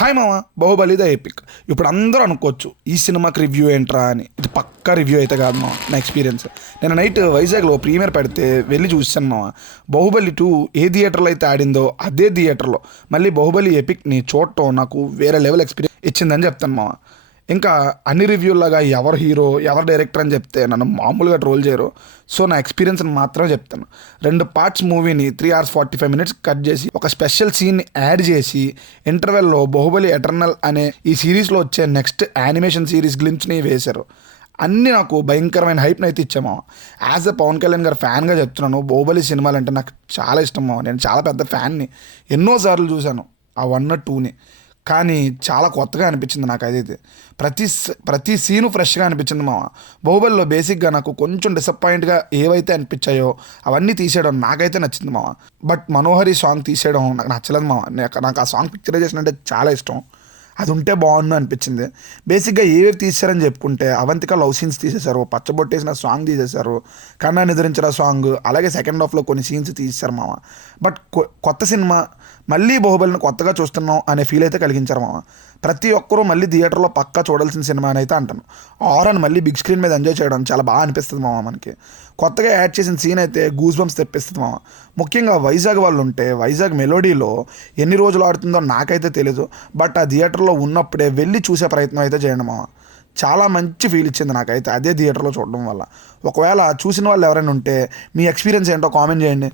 Hi మామ, Baahubali the epic. ఇప్పుడు అందరూ అనుకోవచ్చు ఈ సినిమాకి రివ్యూ ఏంట్రా అని. ఇది పక్కా రివ్యూ అయితే కాదు మామ, నా ఎక్స్పీరియన్స్. నేను నైట్ వైజాగ్లో ప్రీమియర్ పెడితే వెళ్ళి చూసాను మామ. బాహుబలి 2 ఏ థియేటర్లో అయితే ఆడిందో అదే థియేటర్లో మళ్ళీ బాహుబలి ఎపిక్ని చూడటం నాకు వేరే లెవెల్ ఎక్స్పీరియన్స్ ఇచ్చిందని చెప్తాను మామ. ఇంకా అన్ని రివ్యూలాగా ఎవరు హీరో ఎవరు డైరెక్టర్ అని చెప్తే నన్ను మామూలుగా ట్రోల్ చేయరు. సో నా ఎక్స్పీరియన్స్ని మాత్రమే చెప్తాను. 2 పార్ట్స్ మూవీని 3 hours 45 minutes కట్ చేసి ఒక స్పెషల్ సీన్ని యాడ్ చేసి ఇంటర్వెల్లో బాహుబలి ఎటర్నల్ అనే ఈ సిరీస్లో వచ్చే నెక్స్ట్ యానిమేషన్ సిరీస్ గ్లిమ్స్ని వేశారు. అన్నీ నాకు భయంకరమైన హైప్ని అయితే ఇచ్చాము. యాజ్ ఎ పవన్ కళ్యాణ్ గారు ఫ్యాన్గా చెప్తున్నాను, బాహుబలి సినిమాలు అంటే నాకు చాలా ఇష్టం మామ. నేను చాలా పెద్ద ఫ్యాన్ని, ఎన్నోసార్లు చూశాను ఆ 1 or 2ని. కానీ చాలా కొత్తగా అనిపించింది నాకు. అదైతే ప్రతి సీను ఫ్రెష్గా అనిపించింది మామ. బాహుబలిలో బేసిక్గా నాకు కొంచెం డిసప్పాయింట్గా ఏవైతే అనిపించాయో అవన్నీ తీసేయడం నాకైతే నచ్చింది మామ. బట్ మనోహరి సాంగ్ తీసేయడం నాకు నచ్చలేదు మామ. నాకు ఆ సాంగ్ పిక్చరైజేషన్ అంటే చాలా ఇష్టం. అది ఉంటే బాగుండు అనిపించింది. బేసిక్గా ఏవేవి తీశారని చెప్పుకుంటే అవంతిక లవ్ సీన్స్ తీసేశారు, పచ్చబొట్టేసిన సాంగ్ తీసేశారు, కన్నా నిద్రించిన సాంగ్, అలాగే సెకండ్ హాఫ్లో కొన్ని సీన్స్ తీసేశారు మామ. బట్ కొత్త సినిమా మళ్ళీ బాహుబలిని కొత్తగా చూస్తున్నాం అనే ఫీల్ అయితే కలిగించారు మామ. ప్రతి ఒక్కరూ మళ్ళీ థియేటర్లో పక్కా చూడాల్సిన సినిమా అని అయితే అంటాను. ఆరని మళ్ళీ బిగ్ స్క్రీన్ మీద ఎంజాయ్ చేయడం చాలా బాగా అనిపిస్తుంది మామ. మనకి కొత్తగా యాడ్ చేసిన సీన్ అయితే గూస్ బంప్స్ తెప్పిస్తుంది మామ. ముఖ్యంగా వైజాగ్ వాళ్ళు ఉంటే వైజాగ్ మెలోడీలో ఎన్ని రోజులు ఆడుతుందో నాకైతే తెలీదు. బట్ ఆ థియేటర్లో ఉన్నప్పుడే వెళ్ళి చూసే ప్రయత్నం అయితే చేయండి మామ. చాలా మంచి ఫీల్ ఇచ్చింది నాకైతే అదే థియేటర్లో చూడడం వల్ల. ఒకవేళ చూసిన వాళ్ళు ఎవరైనా ఉంటే మీ ఎక్స్పీరియన్స్ ఏంటో కామెంట్ చేయండి.